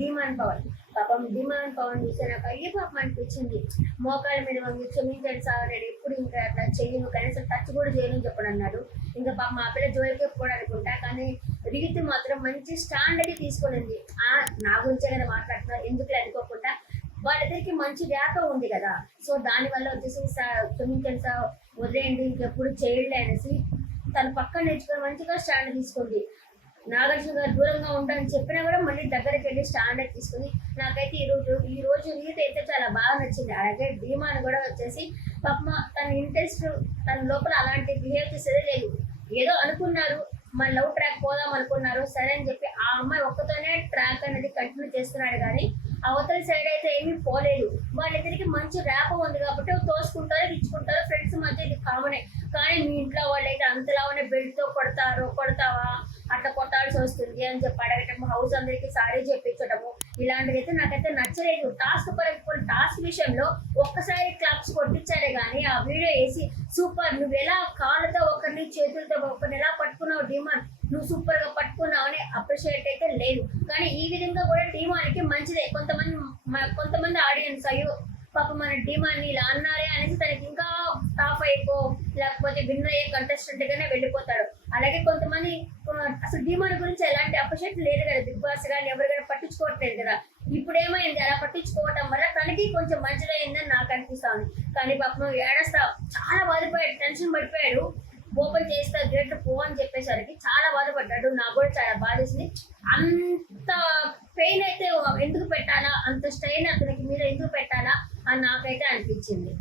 ధీమాన్ పవన్. పాపం ధీమాన్ పవన్ చూస్తే నాకు అయ్యే పాపం అనిపించింది. మోకాళ్ళ మీద వంగి క్షమించండి సార్, నేను ఎప్పుడు ఇంకా అట్లా చెయ్యను, కనీసం టచ్ కూడా చేయను చెప్పని అన్నాడు. ఇంకా పాప మా పిల్ల జోలికి ఎప్పుడు అనుకుంటా, కానీ రీతి మాత్రం మంచి స్టాండ్ అయితే తీసుకునింది. నా గురించే కదా మాట్లాడుతున్నారు ఎందుకు అనుకోకుండా వాళ్ళిద్దరికి మంచి ర్యాప ఉంది కదా. సో దానివల్ల వచ్చేసి క్షమించండి సార్, వదిలేయండి, ఇంకెప్పుడు చేయలే అనేసి తన పక్కన నేర్చుకొని మంచిగా స్టాండ్ తీసుకుంది. నాగార్జున గారు దూరంగా ఉండని చెప్పినా కూడా మళ్ళీ దగ్గరికి వెళ్ళి స్టాండ్ తీసుకుని నాకైతే ఈ రోజు రీతి అయితే చాలా బాగా నచ్చింది. అలాగే ధీమాన్ కూడా వచ్చేసి పాప తన ఇంట్రెస్ట్ తన లోపల అలాంటి బిహేవ్ చేసేదే లేదు. ఏదో అనుకున్నారు, మన లవ్ ట్రాక్ పోదాం అనుకున్నారు, సరే అని చెప్పి ఆ అమ్మాయి ఒక్కతోనే ట్రాక్ అనేది కంటిన్యూ చేస్తున్నాడు. కానీ అవతల సైడ్ అయితే ఏమీ పోలేదు. వాళ్ళిద్దరికి మంచి ర్యాప్ ఉంది కాబట్టి తోసుకుంటారు, ఇచ్చుకుంటారు, ఫ్రెండ్స్ మధ్య ఇది కామనే. కానీ మీ ఇంట్లో వాళ్ళైతే అంతలానే బెల్ట్తో కొడతావా, అట్లా కొట్టాల్సి వస్తుంది అని చెప్పి అడగటము, హౌస్ అందరికి సారీ చెప్పించడము, ఇలాంటిది అయితే నాకైతే నచ్చలేదు. టాస్క్ విషయంలో ఒక్కసారి క్లాప్స్ కొట్టించారే కానీ ఆ వీడియో వేసి సూపర్, నువ్వు ఎలా కాళ్ళతో ఒకరిని చేతులతో ఒకరిని ఎలా పట్టుకున్నావు ధీమాన్, నువ్వు సూపర్ గా పట్టుకున్నావు అని అప్రిషియేట్ అయితే లేదు. కానీ ఈ విధంగా కూడా ధీమానికి మంచిదే. కొంతమంది ఆడియన్స్ అయ్యో పాప మన ధీమాన్ని ఇలా అన్నారే అనేసి తనకి ఇంకా టాప్ అయిపో లేకపోతే విన్ అయ్యే కంటెస్టెంట్ గానే వెళ్ళిపోతాడు. అలాగే కొంతమంది అసలు ధీమాన్ గురించి ఎలాంటి అప్రిషియేట్ లేదు కదా, బిగ్ బాస్ కానీ ఎవరికైనా పట్టించుకోవట్లేదు కదా. ఇప్పుడు ఏమైంది, అలా పట్టించుకోవటం వల్ల తనకి కొంచెం మంచిదైందని నాకు అనిపిస్తా ఉంది. కానీ పాపం ఏడస్తా చాలా బాధపడాడు, టెన్షన్ పడిపోయాడు. ఓపెన్ చేస్తా గేట్లు పో అని చెప్పేసరికి చాలా బాధపడ్డాడు. నాకు కూడా చాలా బాధేసింది. అంత పెయిన్ అయితే ఎందుకు పెట్టాలా, అంత స్ట్రెయిన్ అతనికి మీద ఎందుకు పెట్టాలా అని నాకైతే అనిపించింది.